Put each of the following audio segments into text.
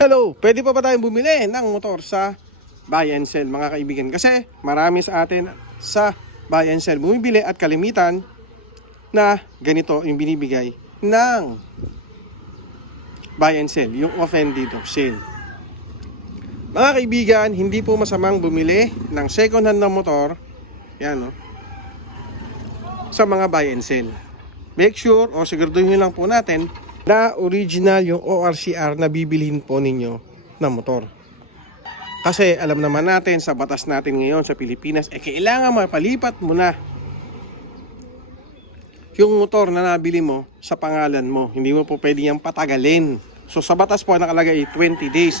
Hello, pwede pa ba tayong bumili ng motor sa buy and sell mga kaibigan? Kasi marami sa atin sa buy and sell bumibili at kalimitan na ganito yung binibigay ng buy and sell, yung offended of sale. Mga kaibigan, hindi po masamang bumili ng second hand na motor, yan no, sa mga buy and sell. Make sure o siguraduhin lang po natin na original yung ORCR na bibilhin po ninyo na motor. Kasi alam naman natin sa batas natin ngayon sa Pilipinas, eh kailangan mapalipat mo na yung motor na nabili mo sa pangalan mo. Hindi mo po pwede yung patagalin. So sa batas po nakalagay 20 days.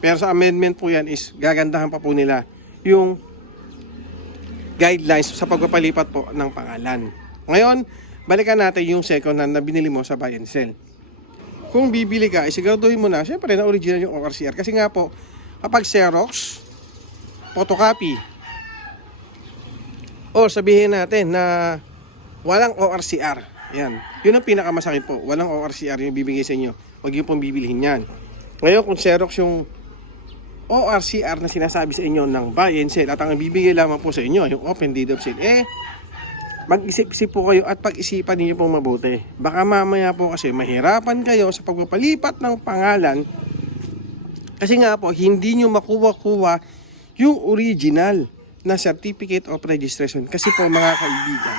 Pero sa amendment po yan is gagandahan pa po nila yung guidelines sa pagpapalipat po ng pangalan. Ngayon, balikan natin yung second hand na binili mo sa buy and sell. Kung bibili ka, isiguraduhin mo na, syempre na original yung ORCR. Kasi nga po, kapag Xerox, photocopy, o sabihin natin na walang ORCR. Yan. Yun ang pinakamasakit po. Walang ORCR yung bibigay sa inyo. Huwag yung pong bibilihin yan. Ngayon, kung Xerox yung ORCR na sinasabi sa inyo ng buy and sell at ang bibigay lamang po sa inyo, yung open deed of sale, eh, mag-isip-isip po kayo at pag-isipan niyo pong mabuti. Baka mamaya po kasi mahirapan kayo sa pagpapalipat ng pangalan kasi nga po, hindi nyo makuha-kuha yung original na certificate of registration. Kasi po mga kaibigan,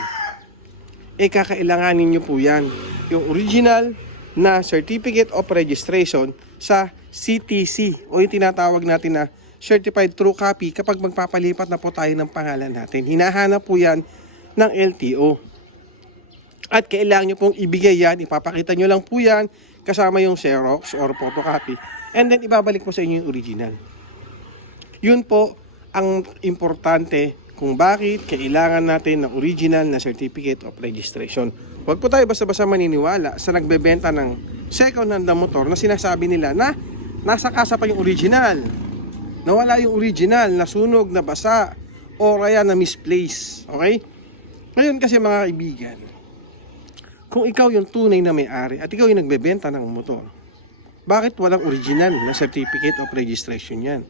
eh kakailanganin nyo po yan. Yung original na certificate of registration sa CTC o yung tinatawag natin na certified true copy kapag magpapalipat na po tayo ng pangalan natin. Hinahanap po yan ng LTO. At kailangan nyo pong ibigay yan, ipapakita nyo lang po yan kasama yung Xerox or photocopy and then ibabalik po sa inyo yung original. Yun po ang importante kung bakit kailangan natin ng original na certificate of registration. Huwag po tayo basta-basta maniniwala sa nagbebenta ng second hand na motor na sinasabi nila na nasa kasa pa yung original. Nawala yung original, nasunog, nabasa, o kaya na misplace. Okay? Ngayon kasi mga kaibigan, kung ikaw yung tunay na may-ari at ikaw yung nagbebenta ng motor, bakit walang original na certificate of registration yan?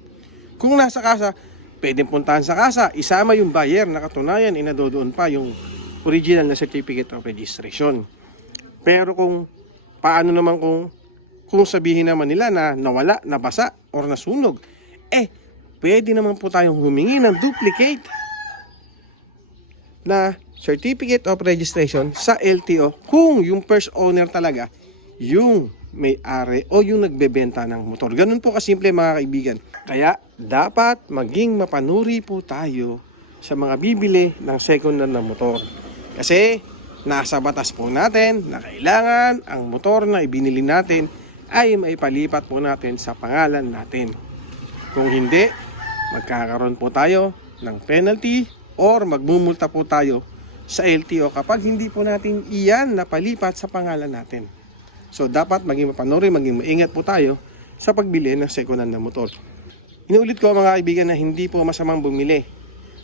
Kung nasa kasa, pwedeng puntahan sa kasa, isama yung buyer na katunayan, inadodoon pa yung original na certificate of registration. Pero kung paano naman kung kung sabihin naman nila na nawala, nabasa, or nasunog, eh, pwede naman po tayong humingi ng duplicate na certificate of registration sa LTO kung yung first owner talaga yung may-ari o yung nagbebenta ng motor. Ganun po kasimple mga kaibigan. Kaya dapat maging mapanuri po tayo sa mga bibili ng second hand na motor. Kasi nasa batas po natin na kailangan ang motor na ibinili natin ay maipalipat po natin sa pangalan natin. Kung hindi, magkakaroon po tayo ng penalty or magmumulta po tayo sa LTO kapag hindi po natin iyan napalipat sa pangalan natin. So dapat maging mapanuri, maging maingat po tayo sa pagbili ng second hand na motor. Inuulit ko mga kaibigan na hindi po masamang bumili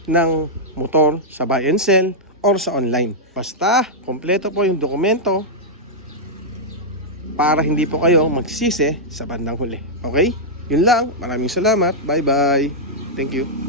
ng motor sa buy and sell or sa online. Basta, kompleto po yung dokumento para hindi po kayo magsisi sa bandang huli. Okay? Yun lang. Maraming salamat. Bye-bye. Thank you.